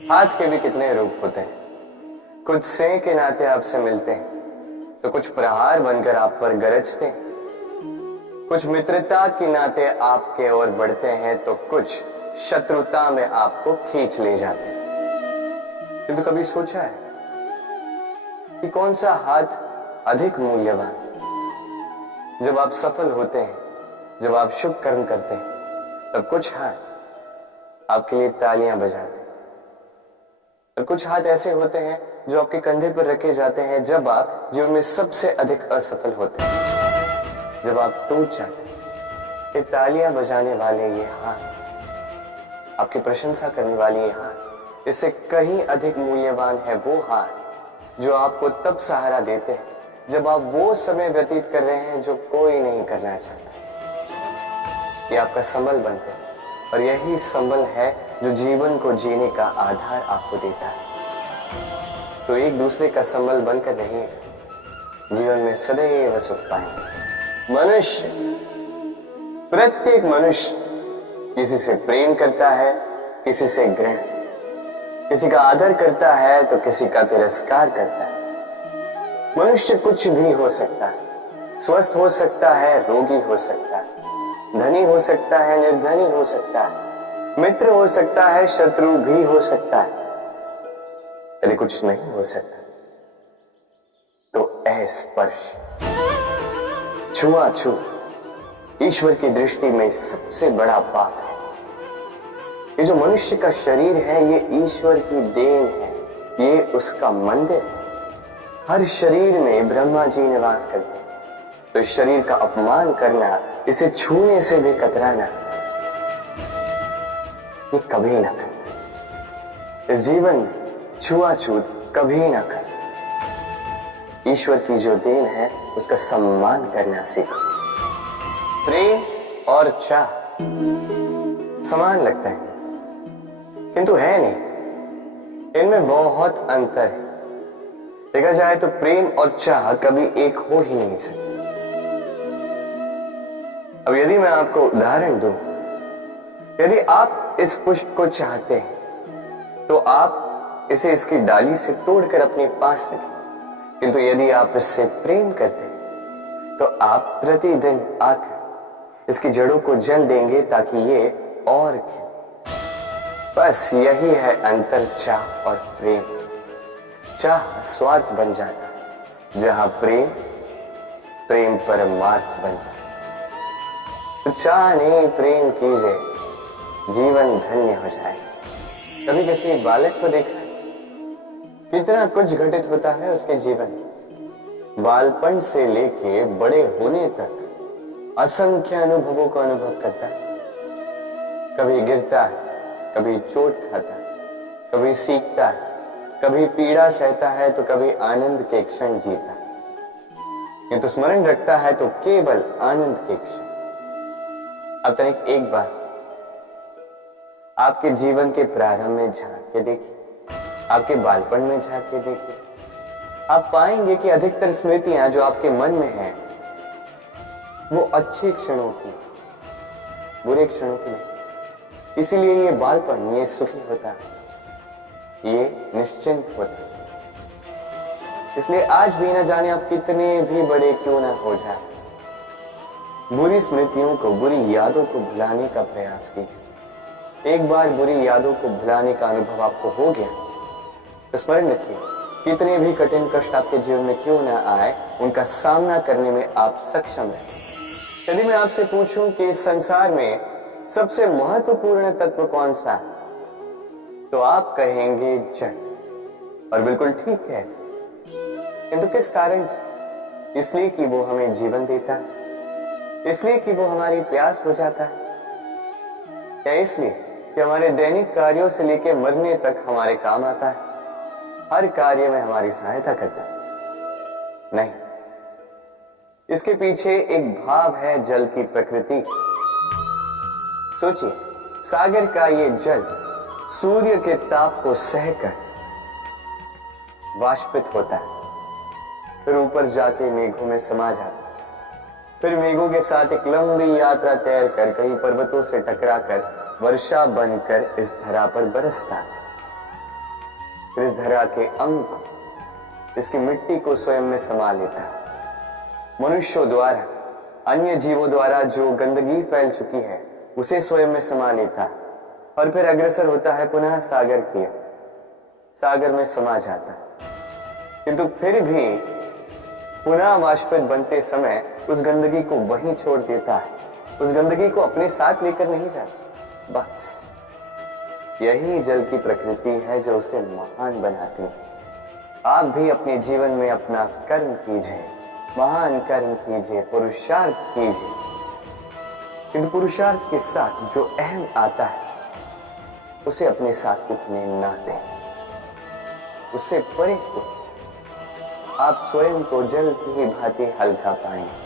हाथ के भी कितने रूप होते हैं। कुछ स्नेह के नाते आपसे मिलते हैं तो कुछ प्रहार बनकर आप पर गरजते हैं। कुछ मित्रता के नाते आपके ओर बढ़ते हैं तो कुछ शत्रुता में आपको खींच ले जाते हैं। किंतु कभी सोचा है कि कौन सा हाथ अधिक मूल्यवान? जब आप सफल होते हैं, जब आप शुभ कर्म करते हैं, तब कुछ हाथ आपके लिए तालियां बजाते हैं और कुछ हाथ ऐसे होते हैं जो आपके कंधे पर रखे जाते हैं जब आप जीवन में सबसे अधिक असफल होते हैं, जब आप टूट जाते हैं। ये तालियां बजाने वाले ये हाथ, आपकी प्रशंसा करने वाले ये हाथ, इससे कहीं अधिक मूल्यवान है वो हाथ जो आपको तब सहारा देते हैं जब आप वो समय व्यतीत कर रहे हैं जो कोई नहीं करना चाहता। ये आपका संबल बनते हैं और यही संबल है जो जीवन को जीने का आधार आपको देता है। तो एक दूसरे का संबल बनकर रहिए, जीवन में सदैव सुख पाएंगे। मनुष्य, प्रत्येक मनुष्य किसी से प्रेम करता है, किसी से घृणा, किसी का आदर करता है तो किसी का तिरस्कार करता है। मनुष्य कुछ भी हो सकता है, स्वस्थ हो सकता है, रोगी हो सकता है, धनी हो सकता है, निर्धनी हो सकता है, मित्र हो सकता है, शत्रु भी हो सकता है। यदि कुछ नहीं हो सकता तो अस्पर्श, छुआछूत ईश्वर की दृष्टि में सबसे बड़ा पाप है। ये जो मनुष्य का शरीर है ये ईश्वर की देन है, ये उसका मंदिर है। हर शरीर में ब्रह्मा जी निवास करते हैं, तो इस शरीर का अपमान करना, इसे छूने से भी कतराना, ये कभी ना कर। इस जीवन में छुआछूत कभी ना कर। ईश्वर की जो देन है उसका सम्मान करना सीखो। प्रेम और चाह समान लगता है किंतु है नहीं, इनमें बहुत अंतर है। देखा जाए तो प्रेम और चाह कभी एक हो ही नहीं सकते। अब यदि मैं आपको उदाहरण दूं, यदि आप इस पुष्प को चाहते हैं तो आप इसे इसकी डाली से तोड़कर अपने पास रखें, किंतु यदि आप इससे प्रेम करते हैं तो आप प्रतिदिन आकर इसकी जड़ों को जल देंगे ताकि ये और खिले। बस यही है अंतर चाह और प्रेम। चाह स्वार्थ बन जाता है, जहां प्रेम परमार्थ बनता है। तो चाह नहीं, प्रेम कीजिए, जीवन धन्य हो जाए। कभी किसी बालक को देखा है, कितना कुछ घटित होता है उसके जीवन, बालपन से लेके बड़े होने तक असंख्य अनुभवों का अनुभव करता है। कभी गिरता है, कभी चोट खाता है, कभी सीखता है, कभी पीड़ा सहता है तो कभी आनंद के क्षण जीता है। किंतु स्मरण रखता है तो केवल आनंद के क्षण। अब तनिक एक बार आपके जीवन के प्रारंभ में झांक के देखिए, आपके बालपन में झांक के देखिए, आप पाएंगे कि अधिकतर स्मृतियां जो आपके मन में हैं वो अच्छे क्षणों की, बुरे क्षणों की नहीं। इसीलिए ये बालपन, ये सुखी होता है, ये निश्चिंत होता है। इसलिए आज भी न जाने आप कितने भी बड़े क्यों ना हो जाए, बुरी स्मृतियों को, बुरी यादों को भुलाने का प्रयास कीजिए। एक बार बुरी यादों को भुलाने का अनुभव आपको हो गया तो स्मरण रखिए, कितने भी कठिन कष्ट आपके जीवन में क्यों ना आए, उनका सामना करने में आप सक्षम हैं। यदि मैं आपसे पूछूं कि इस संसार में सबसे महत्वपूर्ण तत्व कौन सा है, तो आप कहेंगे जड़। और बिल्कुल ठीक है, किंतु किस कारण से? इसलिए कि वो हमें जीवन देता है, इसलिए कि वो हमारी प्यास बुझाता है, या इसलिए कि हमारे दैनिक कार्यों से लेकर मरने तक हमारे काम आता है, हर कार्य में हमारी सहायता करता है? नहीं, इसके पीछे एक भाव है, जल की प्रकृति। सोचिए, सागर का ये जल सूर्य के ताप को सहकर वाष्पित होता है, फिर ऊपर जाके मेघों में समा जाता है, फिर मेघों के साथ एक लंबी यात्रा तैर कर कहीं पर्वतों से टकराकर वर्षा बनकर इस धरा पर बरसता है। फिर इस धरा के अंग को, इसकी मिट्टी को स्वयं में समा लेता है। मनुष्यों द्वारा, अन्य जीवों द्वारा जो गंदगी फैल चुकी है उसे स्वयं में समा लेता है और फिर अग्रसर होता है पुनः सागर की ओर। सागर में समा जाता है, किंतु फिर भी पुनः वाष्पित बनते समय उस गंदगी को वहीं छोड़ देता है, उस गंदगी को अपने साथ लेकर नहीं जाता। बस यही जल की प्रकृति है जो उसे महान बनाती है। आप भी अपने जीवन में अपना कर्म कीजिए, महान कर्म कीजिए, पुरुषार्थ कीजिए, किंतु पुरुषार्थ के साथ जो अहम आता है उसे अपने साथ उठने ना दें, उससे परे हो आप स्वयं को जल की भांति हल्का पाएंगे।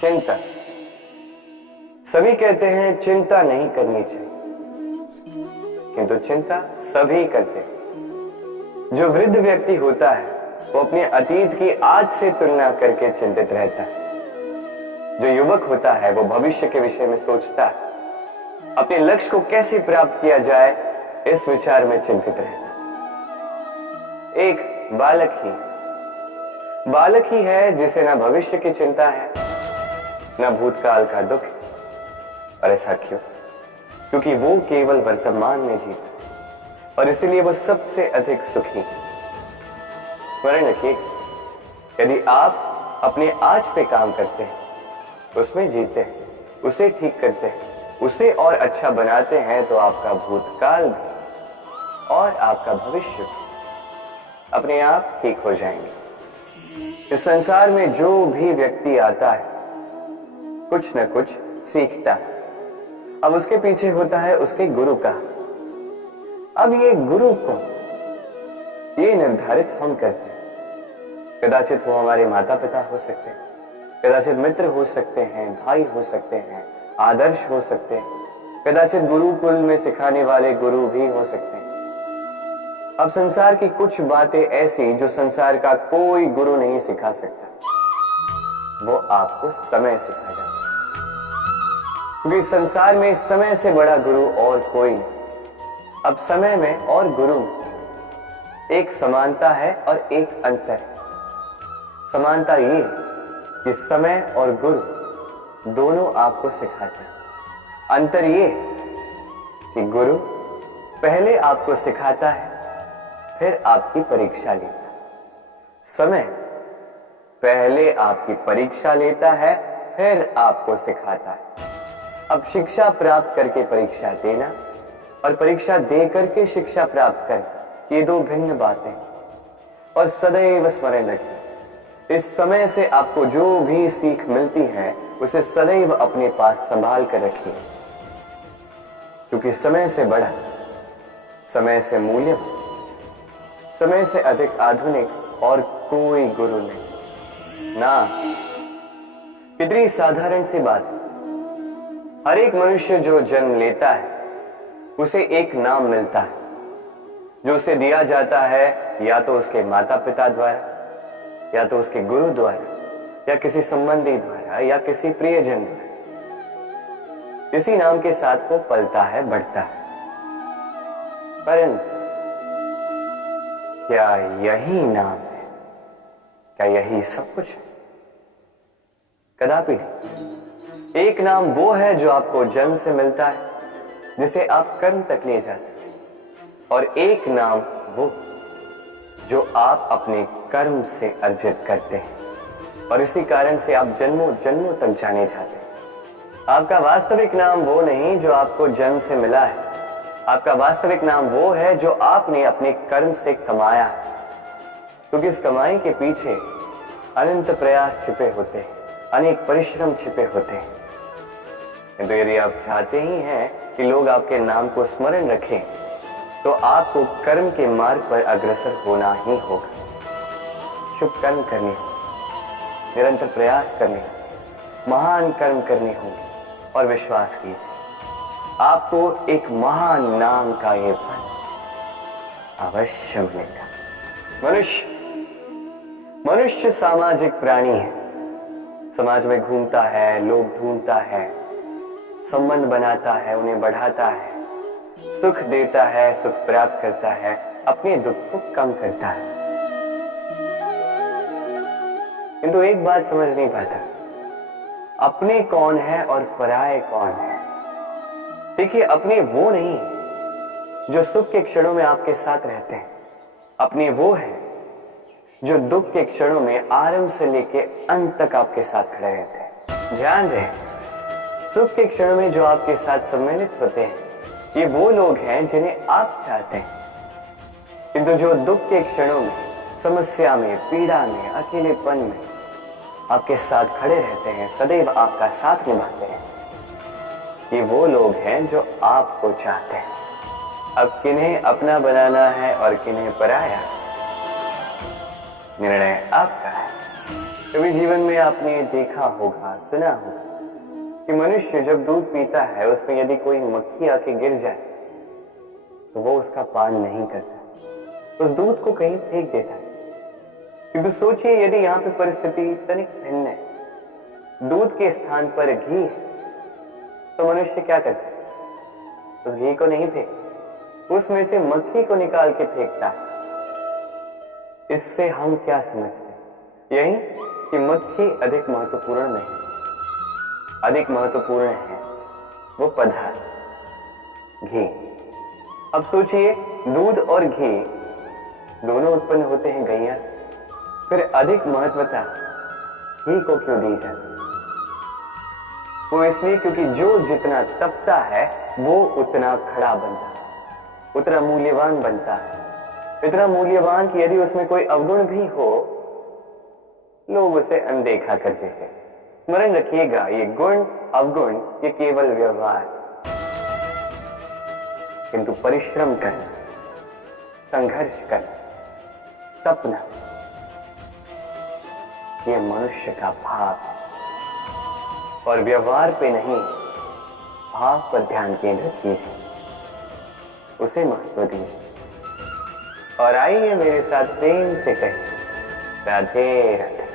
चिंता, सभी कहते हैं चिंता नहीं करनी चाहिए, किंतु चिंता सभी करते हैं। जो वृद्ध व्यक्ति होता है वो अपने अतीत की आज से तुलना करके चिंतित रहता है। जो युवक होता है वो भविष्य के विषय में सोचता है, अपने लक्ष्य को कैसे प्राप्त किया जाए इस विचार में चिंतित रहता है। एक बालक ही है जिसे न भविष्य की चिंता है न भूतकाल का दुख। और ऐसा क्यों? क्योंकि वो केवल वर्तमान में जीता और इसीलिए वो सबसे अधिक सुखी। स्मरण रखिए, यदि आप अपने आज पे काम करते हैं, उसमें जीते हैं, उसे ठीक करते हैं, उसे और अच्छा बनाते हैं, तो आपका भूतकाल भी और आपका भविष्य भी अपने आप ठीक हो जाएंगे। इस संसार में जो भी व्यक्ति आता है कुछ न कुछ सीखता है। अब उसके पीछे होता है उसके गुरु का। अब ये गुरु को ये निर्धारित हम करते हैं। कदाचित वो हमारे माता पिता हो सकते हैं, कदाचित मित्र हो सकते हैं, भाई हो सकते हैं, आदर्श हो सकते हैं, कदाचित गुरुकुल में सिखाने वाले गुरु भी हो सकते हैं। अब संसार की कुछ बातें ऐसी जो संसार का कोई गुरु नहीं सिखा सकता, वो आपको समय सिखा जाता है, क्योंकि संसार में समय से बड़ा गुरु और कोई नहीं। अब समय में और गुरु में एक समानता है और एक अंतर है। समानता ये कि समय और गुरु दोनों आपको सिखाते हैं। अंतर ये कि गुरु पहले आपको सिखाता है, फिर आपकी परीक्षा लेता है। समय पहले आपकी परीक्षा लेता है, फिर आपको सिखाता है। अब शिक्षा प्राप्त करके परीक्षा देना और परीक्षा दे करके शिक्षा प्राप्त करना, ये दो भिन्न बातें। और सदैव स्मरण रखिए, इस समय से आपको जो भी सीख मिलती है उसे सदैव अपने पास संभाल कर रखिए, क्योंकि समय से बड़ा, समय से मूल्यवान, समय से अधिक आधुनिक और कोई गुरु नहीं ना। कितनी साधारण सी बात है। हर एक मनुष्य जो जन्म लेता है उसे एक नाम मिलता है, जो उसे दिया जाता है या तो उसके माता पिता द्वारा, या तो उसके गुरु द्वारा, या किसी संबंधी द्वारा, या किसी प्रियजन द्वारा। इसी नाम के साथ वो पलता है, बढ़ता है। परंतु क्या यही नाम है? क्या यही सब कुछ है? कदापि नहीं। एक नाम वो है जो आपको जन्म से मिलता है, जिसे आप कर्म तक ले जाते हैं, और एक नाम वो जो आप अपने कर्म से अर्जित करते हैं, और इसी कारण से आप जन्मों जन्मों तक जाने जाते हैं। आपका वास्तविक नाम वो नहीं जो आपको जन्म से मिला है, आपका वास्तविक नाम वो है जो आपने अपने कर्म से कमाया है, क्योंकि इस कमाई के पीछे अनंत प्रयास छिपे होते हैं, अनेक परिश्रम छिपे होते हैं। किंतु यदि आप चाहते ही हैं कि लोग आपके नाम को स्मरण रखें, तो आपको कर्म के मार्ग पर अग्रसर होना ही होगा। शुभ कर्म करने होंगे, निरंतर प्रयास करने होंगे, महान कर्म करने होंगे, और विश्वास कीजिए आपको एक महान नाम का ये फल अवश्य मिलेगा। मनुष्य सामाजिक प्राणी है, समाज में घूमता है, लोग ढूंढता है, संबंध बनाता है, उन्हें बढ़ाता है, सुख देता है, सुख प्राप्त करता है, अपने दुख को कम करता है। किंतु एक बात समझ नहीं पाता, अपने कौन है और पराये कौन है। देखिए, अपने वो नहीं जो सुख के क्षणों में आपके साथ रहते हैं, अपने वो है जो दुख के क्षणों में आरंभ से लेके अंत तक आपके साथ खड़े रहते हैं। ध्यान रहे, सुख के क्षणों में जो आपके साथ सम्मिलित होते हैं, ये वो लोग हैं जिन्हें आप चाहते हैं। किंतु जो दुख के क्षणों में, समस्या में, पीड़ा में, अकेलेपन में आपके साथ खड़े रहते हैं, सदैव आपका साथ निभाते हैं, ये वो लोग हैं जो आपको चाहते हैं। अब किन्हें अपना बनाना है और किन्हें पराया, निर्णय आपका है। कभी जीवन में आपने देखा होगा, सुना होगा कि मनुष्य जब दूध पीता है, उसमें यदि कोई मक्खी आके गिर जाए तो वो उसका पान नहीं करता, उस दूध को कहीं फेंक देता है। क्योंकि सोचिए, यदि यहाँ पे परिस्थिति तनिक भिन्न है, दूध के स्थान पर घी है, तो मनुष्य क्या करता है? उस घी को नहीं फेंकता, उसमें से मक्खी को निकाल के फेंकता है। इससे हम क्या समझते हैं? यही कि मक्खी अधिक महत्वपूर्ण नहीं, अधिक महत्वपूर्ण है वो पदार्थ घी। अब सोचिए, दूध और घी दोनों उत्पन्न होते हैं गैया से, फिर अधिक महत्वता घी को क्यों दी जाती? वो इसलिए क्योंकि जो जितना तपता है वो उतना खड़ा बनता है, उतना मूल्यवान बनता है, इतना मूल्यवान कि यदि उसमें कोई अवगुण भी हो, लोग उसे अनदेखा कर देते हैं। स्मरण रखिएगा, ये गुण अवगुण ये केवल व्यवहार, किंतु परिश्रम करना, संघर्ष करना, तपना, ये मनुष्य का भाव है। और व्यवहार पे नहीं, भाव पर ध्यान केंद्रित कीजिए, उसे महत्व दीजिए। और आइए मेरे साथ प्रेम से कहें, राधे राधे।